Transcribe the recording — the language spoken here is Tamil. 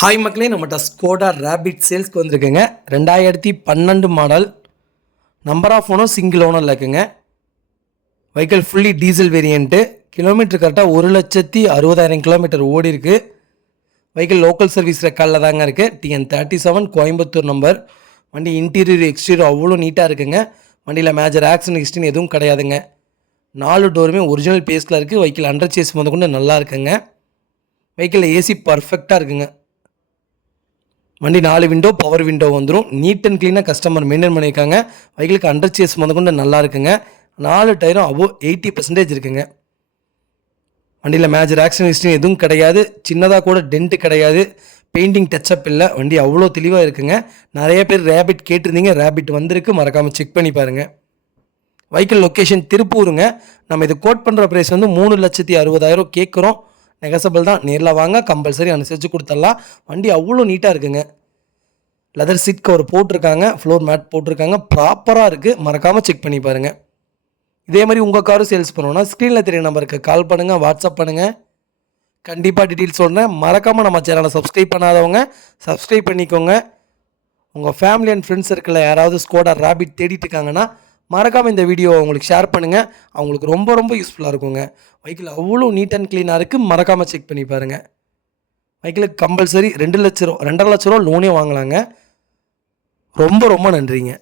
ஹாய் மக்களே, நம்மகிட்ட ஸ்கோடா ரேபிட் சேல்ஸ்க்கு வந்திருக்குங்க. 2012 model. Number of owner single ஓனரில் இருக்குங்க. Vehicle fully diesel variant. Kilometre கரெக்டாக 1,60,000 கிலோமீட்டர் ஓடி இருக்குது. வெஹிக்கிள் லோக்கல் சர்வீஸ் ரெக்கார்டில் தாங்க இருக்குது. TN37 Coimbatore number. வண்டி இன்டீரியர் எக்ஸ்டீரியர் அவ்வளோ நீட்டாக இருக்குங்க. வண்டியில் மேஜர் ஆக்சிடென்ட் ஹிஸ்ட்ரின்னு எதுவும் கிடையாதுங்க. 4 டோருமே ஒரிஜினல் பேஸில் இருக்குது. வெஹிக்கிள் அண்டர் சேஸ் முதல் கொண்டு நல்லா இருக்குங்க. வெஹிக்கிளில் ஏசி பர்ஃபெக்டாக இருக்குங்க. வண்டி 4 விண்டோ பவர் விண்டோ வந்துடும். நீட் அண்ட் க்ளீனாக கஸ்டமர் மெயின்டைன் பண்ணியிருக்காங்க. வெஹிக்கிளுக்கு அண்டர் சேஸ் முதற்கொண்டு நல்லா இருக்குங்க. 4 டயரும் அபோவ் 80% இருக்குங்க. வண்டியில் மேஜர் ஆக்சிடென்ட் ஹிஸ்ட்ரி எதுவும் கிடையாது. சின்னதாக கூட டென்ட்டு கிடையாது. பெயிண்டிங் டச்சப் இல்லை. வண்டி அவ்வளோ தெளிவாக இருக்குங்க. நிறைய பேர் ரேபிட் கேட்டிருந்தீங்க. ரேபிட் வந்திருக்கு, மறக்காமல் செக் பண்ணி பாருங்கள். வெஹிக்கிள் லொக்கேஷன் திருப்பூருங்க. நம்ம இது கோட் பண்ணுற ப்ரைஸ் வந்து 3,60,000 கேட்குறோம். நெகசபிள் தான். நேரில் வாங்க, கம்பல்சரி அனுசரித்து கொடுத்துடலாம். வண்டி அவ்வளோ நீட்டாக இருக்குங்க. லெதர் சீட் கவர் போட்டிருக்காங்க, ஃப்ளோர் மேட் போட்டிருக்காங்க, ப்ராப்பராக இருக்குது. மறக்காமல் செக் பண்ணி பாருங்கள். இதே மாதிரி உங்கள் காரும் சேல்ஸ் பண்ணணும்னா ஸ்க்ரீனில் தெரிய நம்பருக்கு கால் பண்ணுங்கள், வாட்ஸ்அப் பண்ணுங்கள். கண்டிப்பாக டீட்டெயில்ஸ் சொல்கிறேன். மறக்காமல் நம்ம சேனலை சப்ஸ்கிரைப் பண்ணாதவங்க சப்ஸ்கிரைப் பண்ணிக்கோங்க. உங்கள் ஃபேமிலி அண்ட் ஃப்ரெண்ட்ஸ் சர்க்கிளில் யாராவது ஸ்கோடா ரேபிட் தேடிட்டு இருக்காங்கன்னா மறக்காமல் இந்த வீடியோ அவங்களுக்கு ஷேர் பண்ணுங்கள். அவங்களுக்கு ரொம்ப ரொம்ப யூஸ்ஃபுல்லாக இருக்குங்க. வெஹிக்கிள் அவ்வளோ நீட் அண்ட் க்ளீனாக இருக்குது. மறக்காமல் செக் பண்ணி பாருங்கள். வெஹிக்கிளுக்கு கம்பல்சரி 2 லட்ச ரூபா 2.5 லட்ச ரூபா லோனே வாங்கலாங்க. ரொம்ப ரொம்ப நன்றிங்க.